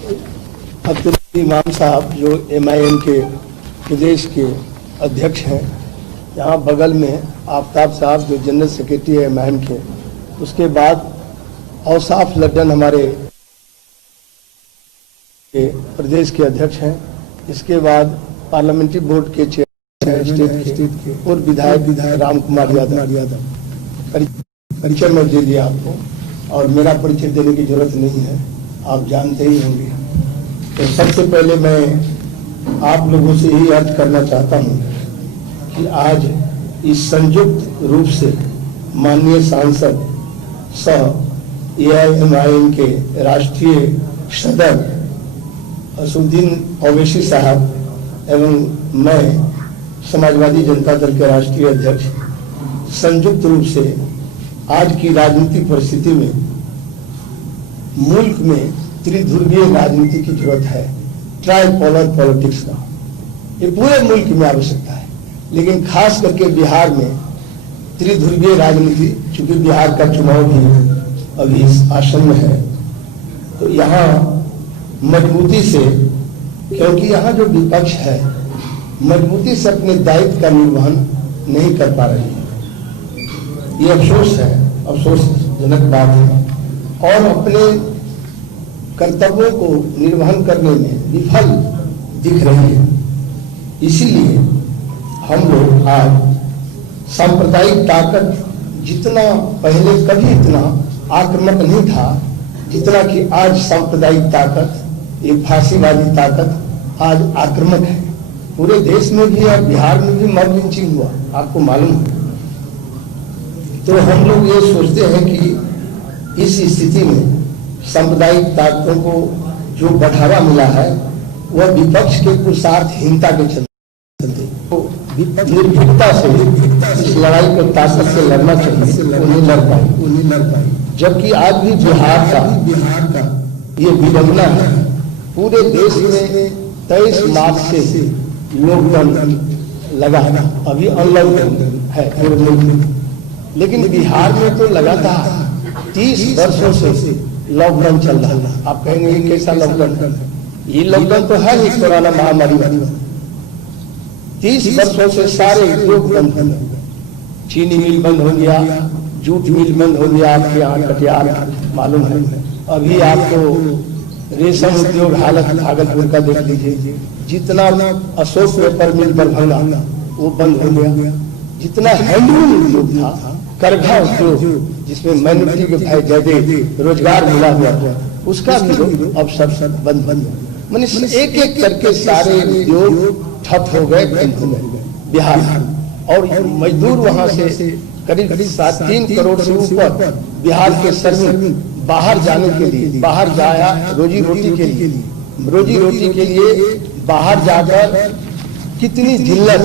अब्दुल इमाम साहब जो MIM के प्रदेश के अध्यक्ष हैं, यहाँ बगल में आफ्ताब साहब जो जनरल सेक्रेटरी है MIM के, उसके बाद औसाफ लड्डन हमारे प्रदेश के अध्यक्ष हैं, इसके बाद पार्लियामेंट्री बोर्ड के चेयरमैन स्टेट के और विधायक राम कुमार यादव। परिचय मैं दे दिया आपको और मेरा परिचय देने की जरूरत नहीं है, आप जानते ही होंगे। तो सबसे पहले मैं आप लोगों से ही अर्ज करना चाहता हूं कि आज इस संयुक्त रूप से माननीय सांसद सह AIMIM के राष्ट्रीय सदर असुद्दीन ओवैसी साहब एवं मैं समाजवादी जनता दल के राष्ट्रीय अध्यक्ष संयुक्त रूप से आज की राजनीतिक परिस्थिति में मुल्क में त्रिध्रुवीय राजनीति की जरूरत है, ट्राइपोलर पॉलिटिक्स का। ये पूरे मुल्क में आवश्यकता है, लेकिन खास करके बिहार में त्रिध्रुवीय राजनीति, चूंकि बिहार का चुनाव भी अभी आसन्न है, तो यहाँ मजबूती से, क्योंकि यहाँ जो विपक्ष है मजबूती से अपने दायित्व का निर्वहन नहीं कर पा रही है। ये अफसोस है, अफसोसजनक बात है, और अपने कर्तव्यों को निर्वहन करने में विफल दिख रही है। इसीलिए हम लोग आज सांप्रदायिक ताकत, जितना पहले कभी इतना आक्रामक नहीं था जितना कि आज सांप्रदायिक ताकत, एक फांसीवादी ताकत आज आक्रामक है। पूरे देश में भी और बिहार में भी मॉब लिंचिंग हुआ, आपको मालूम है। तो हम लोग ये सोचते हैं कि इस स्थिति में सांप्रदायिक ताकतों को जो बढ़ावा मिला है वह विपक्ष के पुरुषार्थहीनता के चलते, तो निर्भीकता से इस लड़ाई को ताकत से लड़ना चाहिए, वो नहीं लड़ पाई। जबकि आज भी बिहार का ये विडंबना है, पूरे देश में 23 मार्च से लॉकडाउन लगा है, अभी अनलॉकडाउन है पूरे मुल्क में, लेकिन बिहार में तो लगातार 30 वर्षों से लॉकडाउन चल रहा है। आप कहेंगे ये कैसा लॉकडाउन है? ये लॉकडाउन तो है ही कोरोना महामारी वाली। 30 वर्षों से सारे उद्योग बंद हो गए, चीनी मिल बंद हो गया, जूट मिल बंद हो गया, आपके यहाँ कटिहार मालूम है। अभी आपको रेशम उद्योग हालत भागलपुर का देख लीजिए, जितना अशोक पेपर मिल दरभंगा वो बंद हो गया, जितना हैंडलूम उद्योग था, करघा उद्योग जिसमें मैन्युफैक्चरिंग के भाई जैसे रोजगार मिला हुआ था, उसका भी अब सब बंद। मैंने एक एक करके सारे उद्योग ठप हो गए, बंद हो गए बिहार। और मजदूर वहां से करीब 3 करोड़ से ऊपर बिहार के श्रमिक बाहर जाने के लिए, बाहर जाया रोजी रोटी के लिए बाहर जाकर कितनी जिल्लत,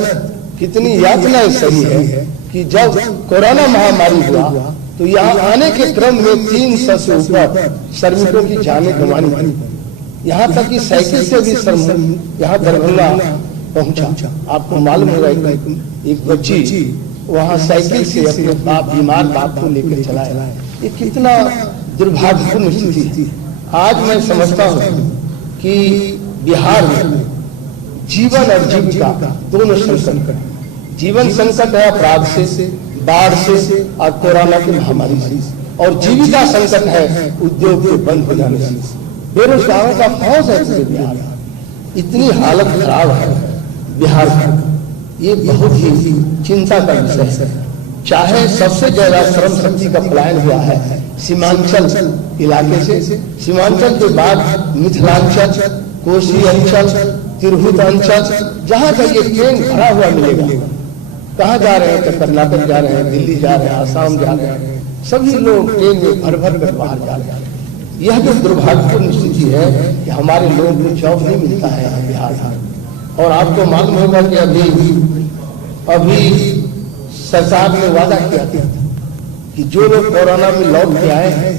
कितनी यातनाएं सही है कि जब कोरोना महामारी हुआ तो यहाँ आने के क्रम में 300 से ऊपर श्रमिकों की जानें गंवानी पड़ी। यहाँ तक कि साइकिल से भी श्रमिक यहाँ दरभंगा पहुंचा। आपको मालूम होगा एक बच्ची वहाँ साइकिल से अपने बीमार बाप को लेकर चलाया। ये कितना दुर्भाग्यपूर्ण स्थिति है। आज मैं समझता हूँ कि बिहार में जीवन और जीविका दोनों संकट, जीवन संकट है अपराध से, बाढ़ से और कोरोना की महामारी से, और जीविका संकट है उद्योग के बंद हो जाने से। बेरोजगारों का फौज है पूरे बिहार। इतनी हालत खराब है बिहार का, ये बहुत ही चिंता का विषय है। चाहे सबसे ज्यादा श्रम शक्ति का पलायन हुआ है सीमांचल इलाके से, सीमांचल के बाद मिथिलांचल, कोसी अंचल, तिरहुत अंचल, जहां जाइए ट्रेन भरा हुआ मिलेगा। कहाँ जा रहे हैं? तो कर्नाटक जा रहे हैं, दिल्ली जा रहे हैं, आसाम जा रहे हैं, सभी लोग ट्रेन में भर कर बाहर जा रहे हैं। यह जो दुर्भाग्यपूर्ण स्थिति है कि हमारे लोगों को जॉब नहीं मिलता है यहाँ बिहार। और आपको मालूम होगा कि अभी सरकार ने वादा किया था कि जो लोग कोरोना में लौट के आए हैं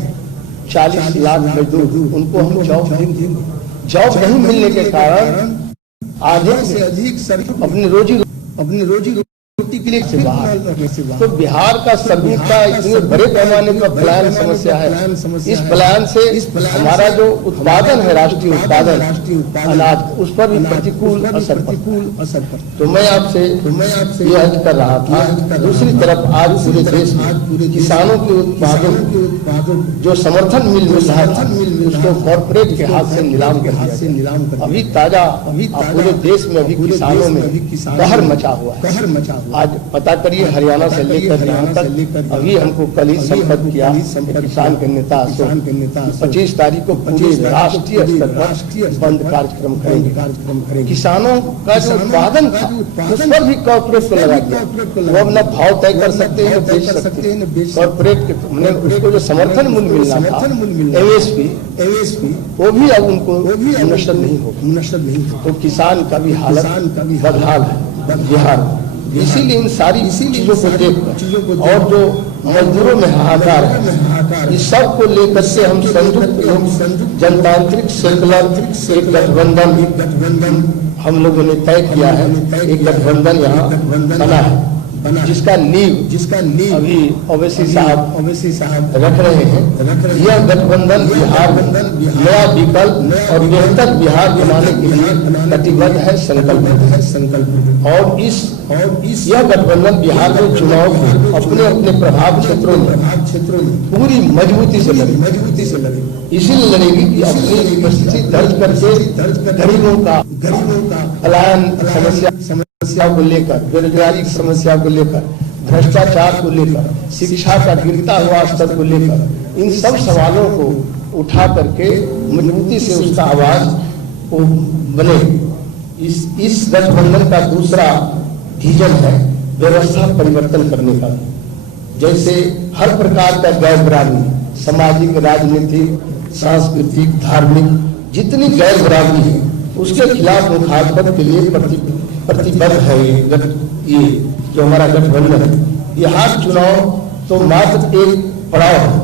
40 लाख मजदूर, उनको हम जॉब देंगे। जॉब नहीं मिलने के कारण आधे से अधिक अपनी रोजी पूर्ति के लिए से बाहर। तो बिहार का सभी का इतने बड़े पैमाने का पलायन समस्या है। इस पलायन से हमारा जो उत्पादन है, राष्ट्रीय उत्पादन अनाज, उस पर भी प्रतिकूल असर पड़ता। तो मैं आपसे ये अर्ज कर रहा था। दूसरी तरफ आज पूरे देश में किसानों के उत्पादों जो समर्थन मिल रहा था उसको कॉर्पोरेट के हाथ से नीलाम कर दिया। अभी ताजा पूरे देश में अभी किसानों में कहर मचा हुआ है। आज पता करिए हरियाणा से लेकर यहाँ तक अभी हमको कल ही संपर्क किया किसान के नेता 25 तारीख को पूरे राष्ट्रीय स्तर पर बंद कार्यक्रम करेंगे। किसानों का जो उत्पादन था उस पर भी कॉर्पोरेट को लगा दिया। वो अपना भाव तय कर सकते हैं, बेच सकते हैं। कॉर्पोरेट के उसको जो समर्थन मूल्य मिलना था एमएसपी वो भी अब उनको नशर नहीं हो। तो किसान का भी हालत बदहाल है बिहार। इसीलिए इन सारी चीजों को देखकर और जो मजदूरों में हाहाकार है, इस सब को लेकर से हम संयुक्त जनतांत्रिक सेकुलर गठबंधन हम लोगों ने तय किया है। एक गठबंधन यहाँ बना है जिसका नींव अभी ओवैसी साहब रख रहे हैं। यह गठबंधन बिहार नया विकल्प और बेहतर बिहार बनाने के लिए कटिबद्ध है, संकल्प। और यह गठबंधन बिहार में चुनाव को अपने अपने प्रभाव क्षेत्रों में पूरी मजबूती से लड़ेगी। इसीलिए लड़ेगी कि अपनी उपस्थिति दर्ज करके गरीबों का पलायन समस्या को लेकर, बेरोजगारी की समस्या को लेकर, भ्रष्टाचार को लेकर, शिक्षा का गिरता हुआ स्तर को लेकर, इन सब सवालों को उठा करके मजबूती से उसका आवाज बने। इस गठबंधन का दूसरा विजन है व्यवस्था परिवर्तन करने का। जैसे हर प्रकार का गैर बराबरी, सामाजिक, राजनीतिक, सांस्कृतिक, धार्मिक जितनी गैर बराबरी है उसके खिलाफ मुखालफत के लिए प्रतिबद्ध है ये जो हमारा गठबंधन है। बिहार चुनाव तो मात्र एक पड़ाव है।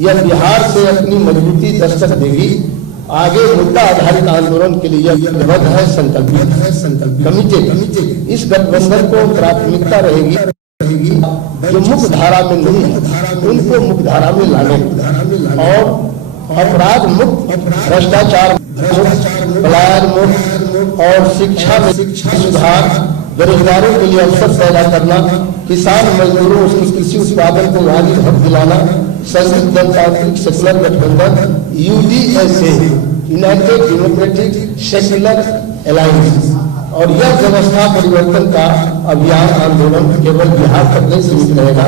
यह बिहार से अपनी मजबूती दस्तक देगी। आगे मुद्दा आधारित आंदोलन के लिए यह प्रतिबद्ध है, संकल्पित कमिटी। इस गठबंधन को प्राथमिकता रहेगी जो मुख्य धारा में नहीं है उनको मुख्य धारा में लाने और अपराध मुक्त, भ्रष्टाचार पलायन मुक्त और शिक्षा में सुधार, बेरोजगारों के लिए अवसर पैदा करना, किसान मजदूरों उसके कृषि उत्पादन को आगे हक दिलाना। संयुक्त जनतांत्रिक सेकुलर गठबंधन UDSA, United democratic secular alliance. और यह व्यवस्था परिवर्तन का अभियान आंदोलन केवल बिहार तक नहीं सीमित रहेगा,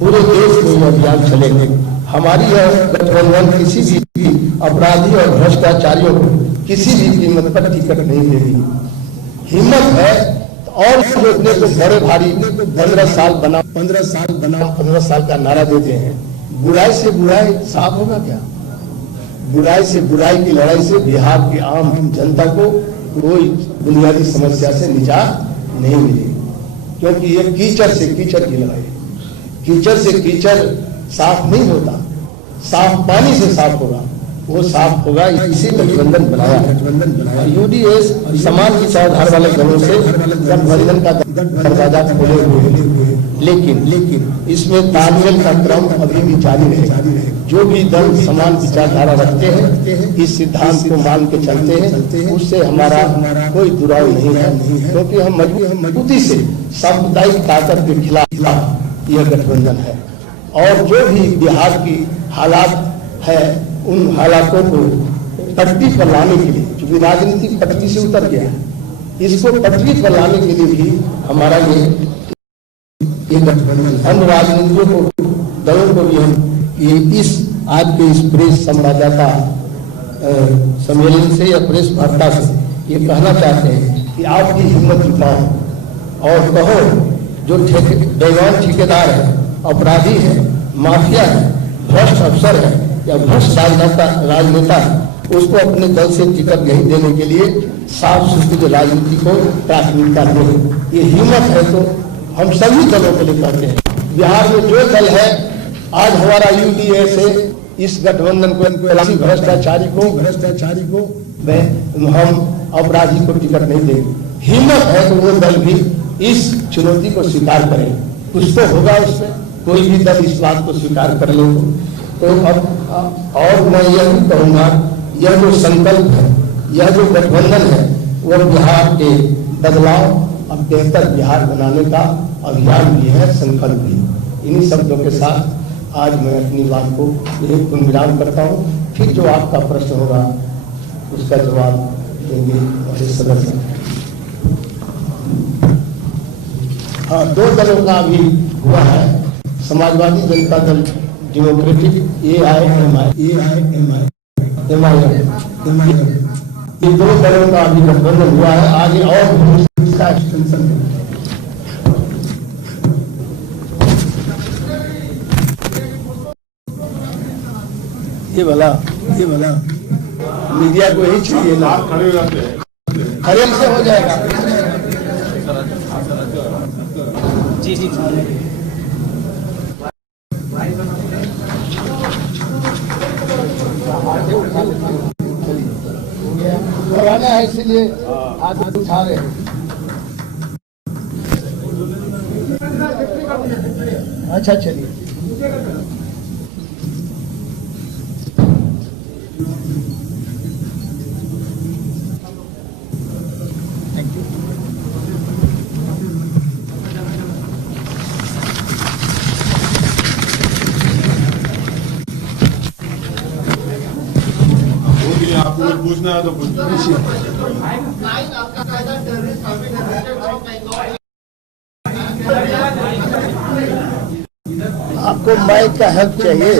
पूरे देश में यह अभियान चलेंगे। हमारी यह गठबंधन किसी भी अपराधी और भ्रष्टाचारियों को किसी भी कीमत पर टिकट नहीं देगी। हिम्मत है और रोकने को बड़े भारी 15 साल का नारा देते हैं। बुराई से बुराई साफ होगा क्या? बुराई से बुराई की लड़ाई से बिहार की आम जनता को कोई बुनियादी समस्या से निजात नहीं मिलेगी, क्योंकि ये कीचड़ से कीचड़ की लड़ाई है। कीचड़ से कीचड़ साफ नहीं होता, साफ पानी से साफ होगा। वो साफ होगा, इसी गठबंधन बनाया। यूडीएस समान विचारधारा वाले दलों से गठबंधन का दरवाजा खोले हुए हैं, लेकिन इसमें तालमेल का क्रम अभी भी जारी रहेगा। जो भी दल समान विचारधारा रखते हैं, इस सिद्धांत को मान के चलते हैं, उससे हमारा कोई दुराव नहीं है, क्योंकि हम मजबूती से सांप्रदायिक ताकत के खिलाफ यह गठबंधन है। और जो भी बिहार की हालात है उन हालातों को पटरी पर लाने के लिए, क्योंकि राजनीतिक पटरी से उतर गया है, इसको पटरी पर लाने के लिए भी हमारा ये गठबंधन, अन्य राजनीतियों को दलों को भी हम ये इस आज के इस प्रेस संवाददाता सम्मेलन से या प्रेस वार्ता से ये कहना चाहते हैं कि आपकी हिम्मत जुटाओ और कहो जो बेईमान ठेकेदार है, अपराधी है, माफिया है, भ्रष्ट अफसर है या भ्रष्ट राजनेता है, उसको अपने दल से टिकट नहीं देने के लिए साफ सुथरी राजनीति को प्राथमिकता दें। ये हिम्मत है तो हम सभी दलों के लिए कहते हैं। बिहार में जो दल है आज हमारा UDSA इस गठबंधन को भ्रष्टाचारी को हम अपराधी को टिकट नहीं देंगे। हिम्मत है तो वो दल भी इस चुनौती को स्वीकार करें। कुछ तो होगा उसमें, कोई भी दल इस बात को स्वीकार कर ले तो अब और मैं यह भी कहूँगा, यह जो संकल्प है, यह जो गठबंधन है, वह बिहार के बदलाव अब बेहतर बिहार बनाने का अभियान भी है, संकल्प भी। इन्हीं शब्दों के साथ आज मैं अपनी बात को यही पूर्णविराम करता हूँ। फिर जो आपका प्रश्न होगा उसका जवाब देंगे हमारे सदस्य। हाँ, दो दलों का अभी हुआ है, समाजवादी जनता दल डेमोक्रेटिक AIMI, ये दो दलों का अभी गठबंधन हुआ है। आगे और इसका एक्सटेंशन है। ये भला मीडिया को यही चाहिए ना, खड़े हो जाते हैं, खड़े से हो जाएगा। जी कराना है, इसीलिए आज उठा रहे हैं। अच्छा चलिए। आपको पूछना है तो पूछिए। आपको माइक का हेल्प चाहिए।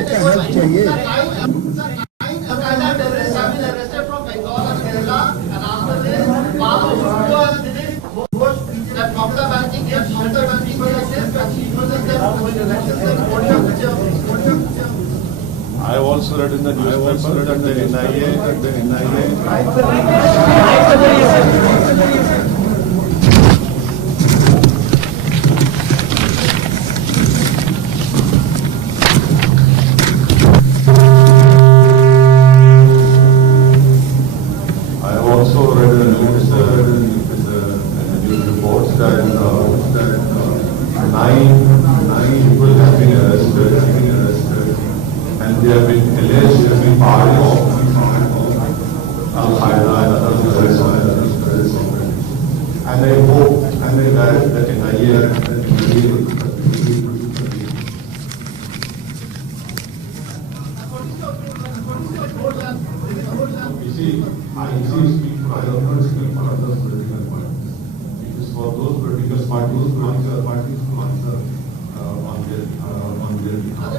I also read in the newspaper that the NIA reports that nine people have been arrested, and they have been alleged to be part of Al-Qaeda and other terrorist organizations. And I hope and I direct that in a year that we will be able to I speak for other political parties. It is for those political parties to answer on their behalf.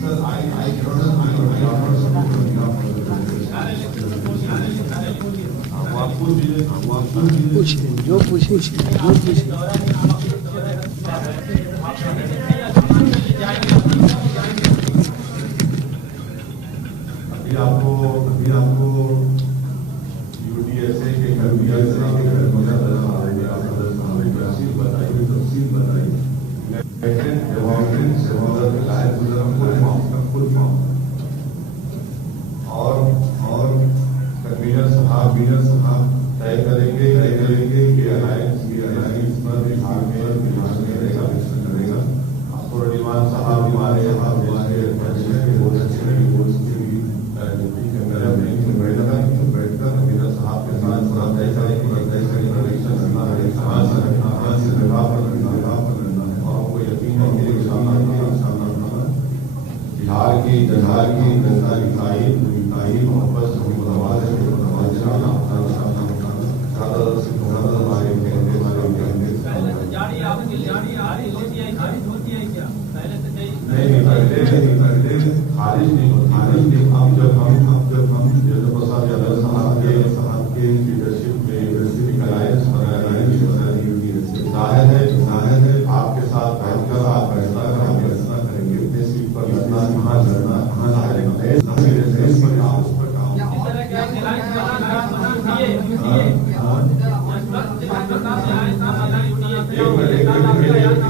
Sir, I पूछिए जो पूछिए। अभी आपको UDSA के तफसील बताई और convener साहब तय करेंगे कि अलायंस पर बिहार में रहेगा। अफरोडीमान साहब हमारे अध्यक्ष हैं, बहुत अच्छे हैं, बैठकर कन्वीनर साहब के साथ पूरा तय करेंगे और वो यकीन है कि बिहार की जनता की मोहब्बत खारिज नहीं होती। अब जब हम प्रसाद यादव साहब के लीडरशिप में सिविक अलायंस जाहिर है आपके साथ बैठकर आप फैसला करेंगे इतने सीट पर लड़ना, कहाँ लड़ना, कहाँ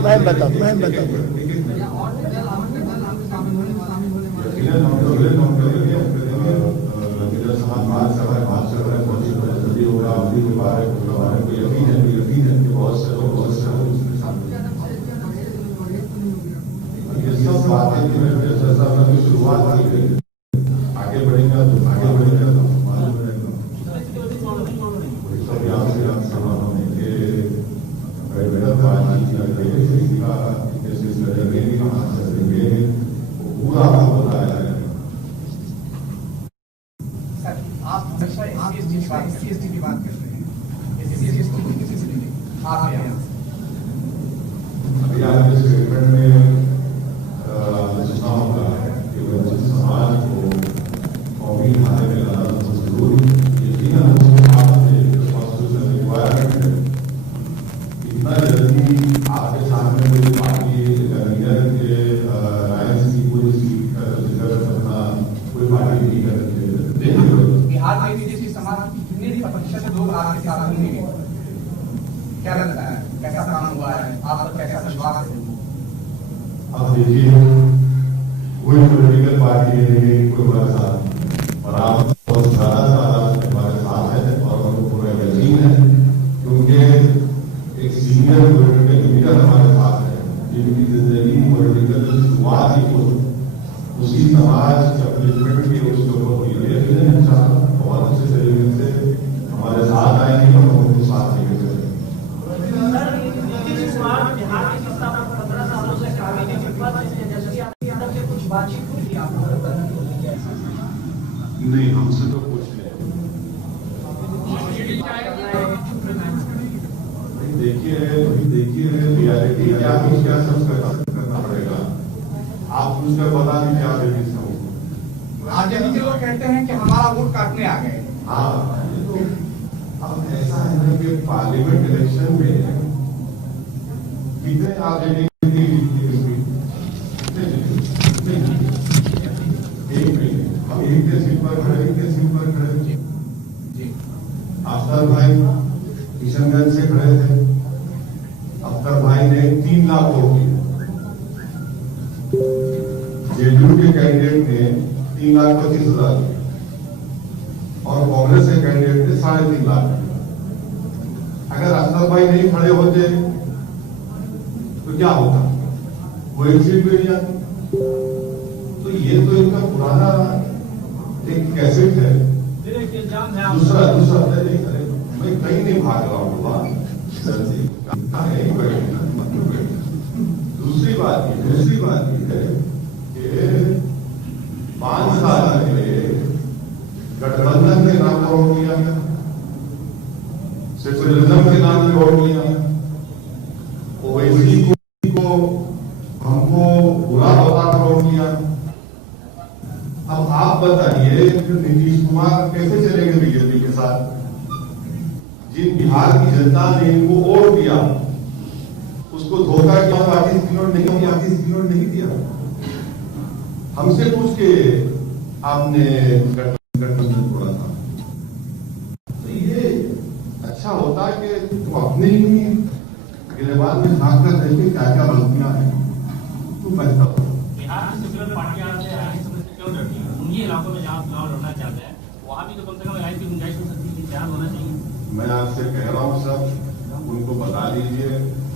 मैं बता यकीन है आप SC/ST की बात कर रहे हैं, SC/ST की किसी से नहीं, आप यहाँ अभी आपके स्टेटमेंट में सूचना होगा कि वंचित समाज को कौमी ढांचे में लाना सबसे जरूरी यकीनन कॉन्स्टिट्यूशन रिक्वायरमेंट है। इतना जल्दी आपके सामने कोई पार्टी कन्वीनर के अलायंस की कोई सीट का जिक्र करना कोई पार्टी नहीं कर रही है। बिहार में बीजेपी समाज कितने प्रतिशत लोग आपके साथ होंगे, क्या लगता है, कैसा काम हुआ है, आप पर कैसा विश्वास है? अब देखिए, कोई पॉलिटिकल पार्टी है कोई हमारे साथ, और आप बहुत ज्यादा हमारे साथ है और हमको पूरा यकीन है क्योंकि एक सीनियर पॉलिटिकल लीडर हमारे साथ है जिनकी जिंदगी पॉलिटिकल शुरुआत ही उसी समाज अपलिफ्टमेंट की उसके ऊपर हुई है। लेकिन बहुत अच्छे तरीके से हमारे साथ आएंगे और हम उनके साथ लेकर चलेंगे। बिहार की सत्ता पर 15 सालों से काबिज कुछ बातचीत हुई थी आप नहीं, हमसे तो कुछ नहीं। देखिए रियलिटी क्या है क्या सब करना पड़ेगा। आप उसका बता दीजिए आप राजनीति लोग कहते हैं कि हमारा वोट काटने आ गए। हाँ, अब ऐसा है ना कि पार्लियामेंट इलेक्शन में कितने आप एक के सीट पर खड़े अख्तर भाई किशनगंज से खड़े थे। अख्तर भाई ने 3 लाख वोट किए, जेडीयू के कैंडिडेट ने 3,25,000 और कांग्रेस के कैंडिडेट ने 3.5 लाख। अगर अख्तर भाई नहीं खड़े होते तो क्या होता, वो एक सीट भी नहीं आती। तो ये तो इनका पुराना एक कैसेट है। दूसरा मैं कहीं नहीं भाग रहा हूँ। दूसरी बात ये है कि 5 साल पहले गठबंधन के नाम पर वोट किया, सेकुलरिज्म के नाम पर वोट किया, ओवैसी को हमको बुरा बता वोट किया। अब आप बताइए नीतीश कुमार कैसे चलेंगे बीजेपी के साथ? जिन बिहार की जनता ने इनको वोट दिया उसको धोखा किया, 35 नहीं दिया। हमसे पूछ के आपने गठबंधन तोड़ा था। तो ये अच्छा होता है कि तुम अपने ही गिरेबान में झांक कर देखे क्या क्या गलतियां हैं, तुम बेहतर हो। बिहार में सेकुलर पार्टियां क्यों लड़ती है? उन्हीं इलाकों में जहाँ चुनाव लड़ना चाहते हैं वहाँ भी तो कम से कम राय की गुंजाइश हो सकती है, ध्यान होना चाहिए। मैं आपसे कह रहा हूँ सर, उनको बता दीजिए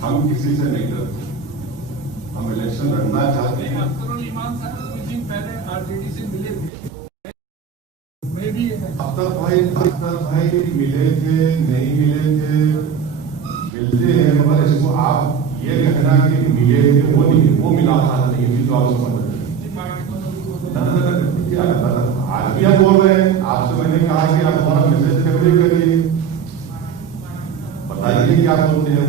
हम किसी से नहीं डरते, हम इलेक्शन लड़ना चाहते हैं। कुछ दिन पहले आरजेडी से मिले थे, अख्तर भाई मिले थे नहीं मिले थे, मिलते हैं, मगर इसको आप ये कहना कि मिले थे वो नहीं, वो मिला था नहीं, तो आप समझ आज भी हम बोल रहे हैं। आपसे मैंने कहा कि आप हमारा मैसेज कन्वे करिए, बताइए क्या बोलते हैं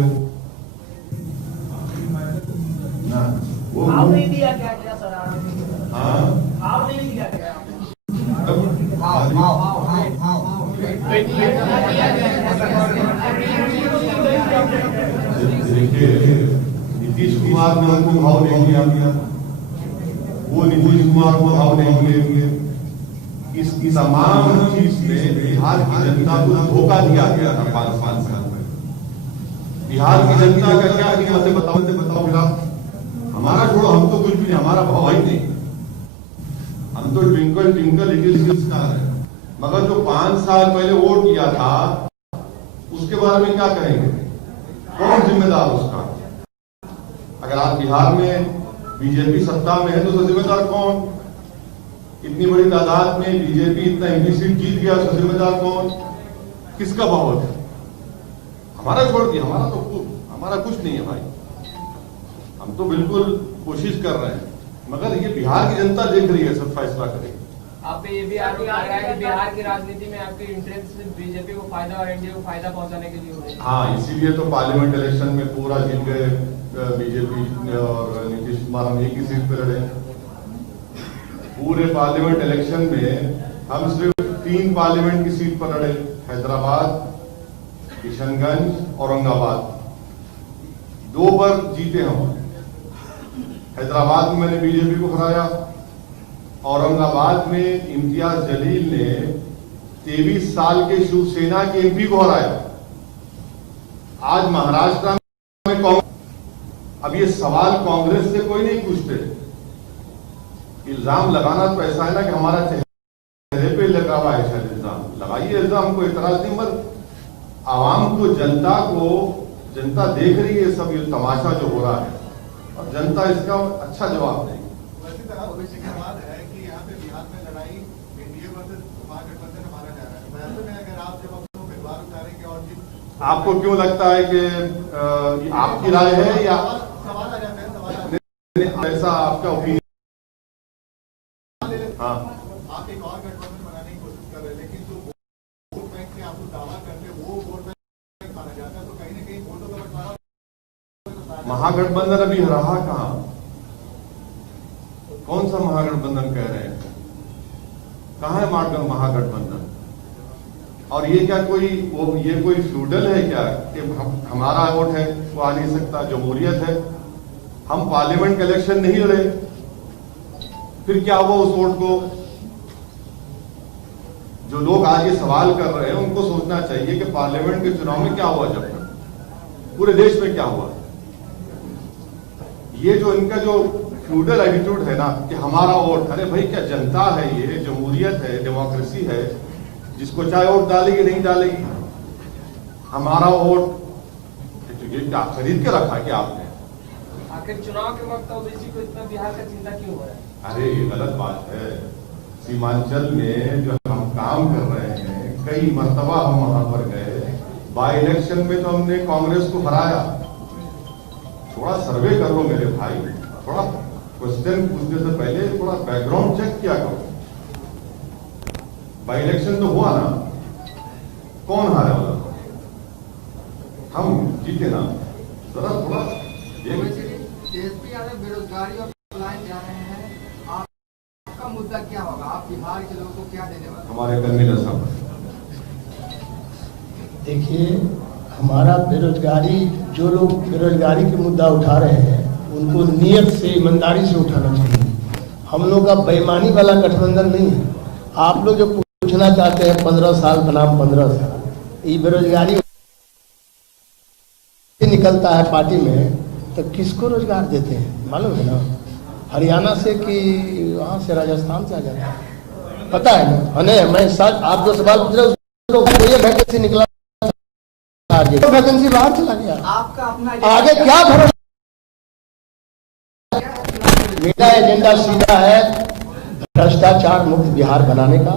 वो भाव नहीं दिया क्या सर? हाँ, भाव नहीं दिया क्या? देखिए नीतीश कुमार ने उनको भाव नहीं दिया, वो नीतीश कुमार को भाव नहीं दिए। इस तमाम चीज में बिहार की जनता को धोखा दिया गया था 5 साल में। बिहार की जनता का क्या कीमत है बताओ फिलहाल? हमारा छोड़ो, हम तो कुछ भी नहीं, हमारा भाव ही नहीं, हम तो ट्विंकल ट्विंकल लिटिल स्टार है। मगर जो 5 साल पहले वोट किया था उसके बारे में क्या कहेंगे? कौन जिम्मेदार उसका? अगर आप बिहार में बीजेपी सत्ता में है तो उसका जिम्मेदार कौन? इतनी बड़ी तादाद में बीजेपी इतना एमपी सीट जीत गया, उसका जिम्मेदार कौन? किसका बहुत है? हमारा छोड़ दिया, हमारा कुछ नहीं है भाई। हम तो बिल्कुल कोशिश कर रहे हैं, मगर ये बिहार की जनता देख रही है, सब फैसला करेगी। आप पे ये भी आरोप लग रहा है कि बिहार की राजनीति में आपके इंटरेस्ट बीजेपी को फायदा और एनडीए को फायदा पहुंचाने के लिए हो रही है। हाँ, इसीलिए तो पार्लियामेंट इलेक्शन में पूरा जीत गए बीजेपी और नीतीश कुमार, हम एक ही सीट पे लड़े। पूरे पार्लियामेंट इलेक्शन में हम सिर्फ 3 पार्लियामेंट की सीट पर लड़े, हैदराबाद, किशनगंज, औरंगाबाद। 2 पर जीते हम। हैदराबाद में मैंने बीजेपी को हराया, औरंगाबाद में इम्तियाज जलील ने 23 साल के शिवसेना के एमपी को हराया। आज महाराष्ट्र में कांग्रेस, अब ये सवाल कांग्रेस से कोई नहीं पूछते। इल्जाम लगाना तो ऐसा है ना कि हमारा चेहरे पे लगा हुआ है, शायद इल्जाम लगाइए, इल्जाम को इतराज नहीं, मगर आवाम को, जनता देख रही है सब ये तमाशा जो हो रहा है, और जनता इसका अच्छा जवाब देगी। वैसे तरह सवाल है कि यहाँ पे बिहार में लड़ाई एनडीए वर्सेस महागठबंधन माना जा रहा है। वैसे में अगर आप जब अपने उम्मीदवार उतारेंगे और जिन, आपको क्यों लगता है कि आपकी राय है या सवाल आ जाता है, सवाल ऐसा आपका ओपिनियन? हाँ, आप एक और गठबंधन बनाने की कोशिश कर रहे हैं, लेकिन जो वोट बैंक से आप दावा करते हैं वो वोट बैंक माना जाता है, तो कहीं ना कहीं वोटों का बंटवारा। महागठबंधन अभी रहा कहां? कौन सा महागठबंधन कह रहे हैं? कहां है महागठबंधन? और ये क्या ये कोई फ्यूडल है क्या कि हमारा वोट है वो आ नहीं सकता? जमहूरियत है। हम पार्लियामेंट इलेक्शन नहीं लड़े, फिर क्या हुआ उस वोट को? जो लोग आज ये सवाल कर रहे हैं उनको सोचना चाहिए कि पार्लियामेंट के चुनाव में क्या हुआ, जब तक पूरे देश में क्या हुआ। ये जो इनका जो फ्यूडल एटीट्यूड है ना कि हमारा वोट, अरे भाई क्या जनता है, ये जमहूरियत है, डेमोक्रेसी है, जिसको चाहे वोट डालेगी नहीं डालेगी, हमारा वोट ये क्या खरीद के रखा क्या आपने? आखिर चुनाव के वक्त ओबीसी को इतना बिहार का चिंता क्यों हो रहा है? अरे ये गलत बात है। सीमांचल में जो हम काम कर रहे हैं, कई मर्तबा हम वहां पर गए, बाई इलेक्शन में तो हमने कांग्रेस को हराया। थोड़ा सर्वे कर लो मेरे भाई, थोड़ा क्वेश्चन पूछने से पहले थोड़ा बैकग्राउंड चेक किया करो। बाई इलेक्शन तो हुआ ना, कौन हारा वाला? हम जीते ना। जरा थोड़ा तेजस्वी यादव बेरोजगारी और पलायन जा रहे हैं, आपका मुद्दा क्या होगा? आप बिहार के लोगों को क्या देने वाले? हमारे कन्वीनर साहब, देखिए, हमारा बेरोजगारी, जो लोग बेरोजगारी के मुद्दा उठा रहे हैं उनको नियत से, ईमानदारी से उठाना चाहिए। हम लोग का बेईमानी वाला गठबंधन नहीं है। आप लोग जो पूछना चाहते हैं 15 साल बनाम 15 साल, ये बेरोजगारी निकलता है पार्टी में तो किसको रोजगार देते हैं मालूम है ना? हरियाणा से कि वहां से, राजस्थान से आ जाता है, पता है ना? नहीं, मैं सच, आप जो सवाल पूछ रहे हो, ये वैकेंसी निकला, तो वैकेंसी बाहर चला गया। आपका अपना आगे क्या भरोसा? मेरा एजेंडा सीधा है भ्रष्टाचार मुक्त बिहार बनाने का,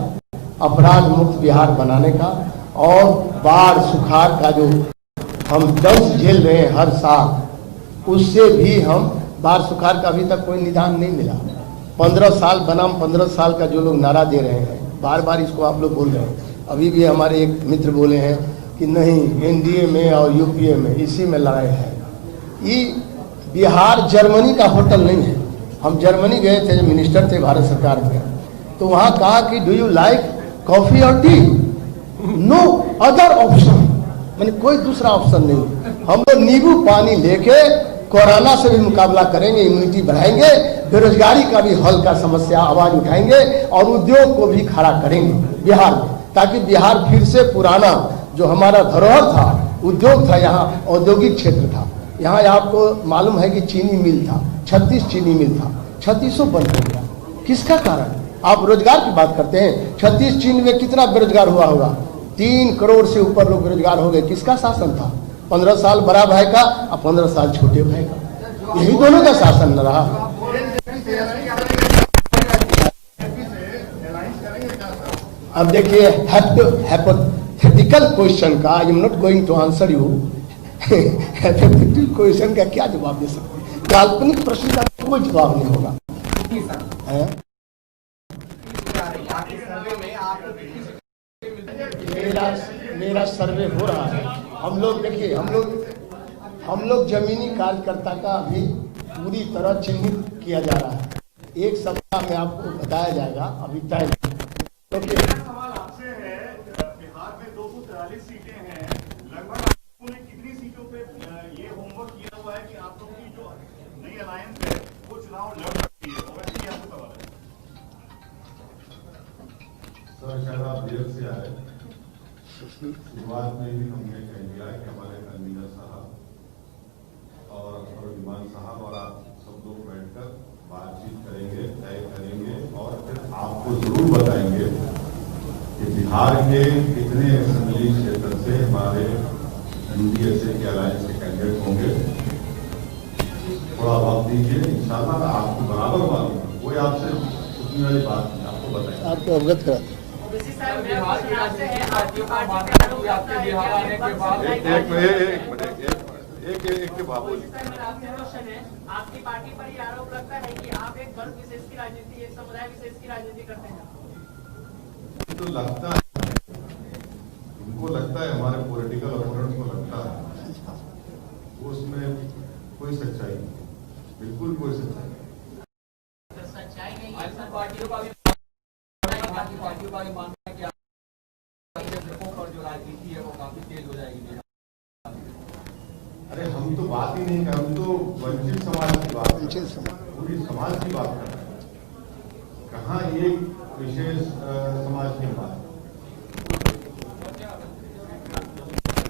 अपराध मुक्त बिहार बनाने का, और बाढ़ सुखाड़ का जो हम दंश झेल रहे हैं हर साल, उससे भी हम, बाढ़ सुखाड़ का अभी तक कोई निदान नहीं मिला। 15 साल बनाम 15 साल का जो लोग नारा दे रहे हैं, बार बार इसको आप लोग बोल रहे हैं। अभी भी हमारे एक मित्र बोले हैं कि नहीं, एनडीए में और यूपीए में इसी में लड़ाई है। ये बिहार जर्मनी का होटल नहीं है। हम जर्मनी गए थे, जब मिनिस्टर थे भारत सरकार के, तो वहां कहा कि डू यू लाइक कॉफी और टी? नो अदर ऑप्शन, मैंने कोई दूसरा ऑप्शन नहीं। हम लोग नींबू पानी लेके कोरोना से भी मुकाबला करेंगे, इम्यूनिटी बढ़ाएंगे, बेरोजगारी का भी हल का समस्या आवाज उठाएंगे, और उद्योग को भी खड़ा करेंगे बिहार में, ताकि बिहार फिर से पुराना जो हमारा धरोहर था, उद्योग था, यहाँ औद्योगिक क्षेत्र था। यहाँ आपको मालूम है कि चीनी मिल था, 36 चीनी मिल था, 3600 बंद हो गया। किसका कारण? आप रोजगार की बात करते हैं, 36 चीनी में कितना बेरोजगार हुआ होगा? 3 करोड़ से ऊपर लोग बेरोजगार हो गए। किसका शासन था? 15 साल बड़ा भाई का और 15 साल छोटे भाई का, यही दोनों का शासन न रहा। अब देखिए, हाइपोथेटिकल क्वेश्चन का, I am not going to answer you. Hypothetical question का क्या जवाब दे सकते? काल्पनिक प्रश्न का कोई जवाब नहीं होगा। मेरा सर्वे हो रहा है। हम लोग देखिए, हम लोग जमीनी कार्यकर्ता का अभी पूरी तरह चिन्हित किया जा रहा है। एक सप्ताह में आपको बताया जाएगा, अभी तय क्योंकि सवाल आपसे है, बिहार में 243 सीटें हैं, लगभग आपने कितनी सीटों पे ये होमवर्क किया हुआ है कि आप लोगों की जो नई अलायंस है वो चुनाव लड़ सकती है? और वैसे ही आपको सवाल है सर, शायद आप देर से आए। शुरुआत में ही हमने कह दिया कि हमारे कन्वीनर साहब और विमान साहब और आप सब लोग बैठकर बातचीत करेंगे, तय करेंगे और फिर आपको जरूर बताएंगे कि बिहार के कितने असेंबली क्षेत्र से हमारे यूडीएसए के अलायंस के कैंडिडेट होंगे। थोड़ा वक्त दीजिए, इंशाल्लाह आपको बराबर मालूम है। कोई आपसे उतनी वाली बात नहीं, आपको बताएंगे, आपको अवगत कराते बिहार की राजनीति पार्टियों का मानना है कि आपके बिहार आने के बाद एक के बाबू क्वेश्चन है, आपकी पार्टी पर ये आरोप लगता है कि आप एक वर्ग विशेष की राजनीति, एक समुदाय विशेष की राजनीति करते हैं। तो लगता है, उनको लगता है, हमारे पॉलिटिकल अपोनेंट्स को लगता है, उसमें कोई सच्चाई नहीं, बिल्कुल कोई सच्चाई नहीं। सच्चाई नहीं है। पार्टियों का भी मानना है कि पर जो राजनीति है वो काफी तेज हो जाएगी। अरे हम तो बात ही नहीं कर, हम तो वंचित समाज की बात, वंचित समाज, पूरी समाज की बात कर रहे हैं। कहाँ एक विशेष समाज की बात।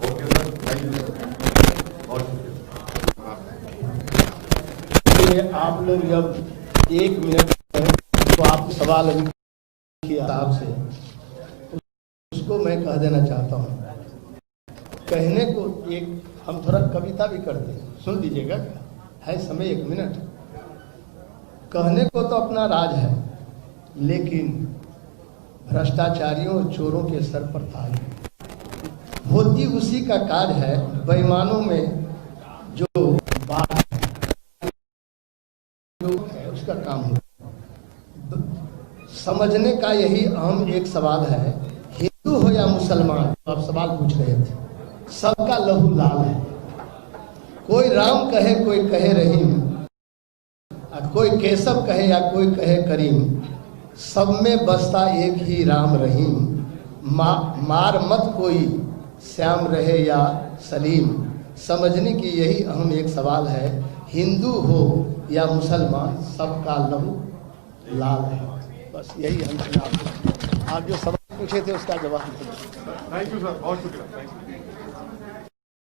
Okay sir, thank you sir, बहुत शुक्रिया। आप लोग जब 1 मिनट तो आपको सवाल अभी किया आपसे, उसको मैं कह देना चाहता हूँ। कहने को एक हम थोड़ा कविता भी करते हैं, सुन लीजिएगा, है समय 1 मिनट। कहने को तो अपना राज है, लेकिन भ्रष्टाचारियों और चोरों के सर पर ताज है। होती उसी का काज है, बेईमानों में जो बात है उसका काम होता है। समझने का यही अहम एक सवाल है, हिंदू हो या मुसलमान, आप सवाल पूछ रहे थे, सबका लहू लाल है। कोई राम कहे, कोई कहे रहीम, कोई केशव कहे या कोई कहे करीम, सब में बसता एक ही राम रहीम। मार मत कोई, श्याम रहे या सलीम। समझने की यही अहम एक सवाल है, हिंदू हो या मुसलमान, सबका लहू लाल है। बस यही हम आप जो सवाल पूछे थे उसका जवाब। थैंक यू सर, बहुत शुक्रिया।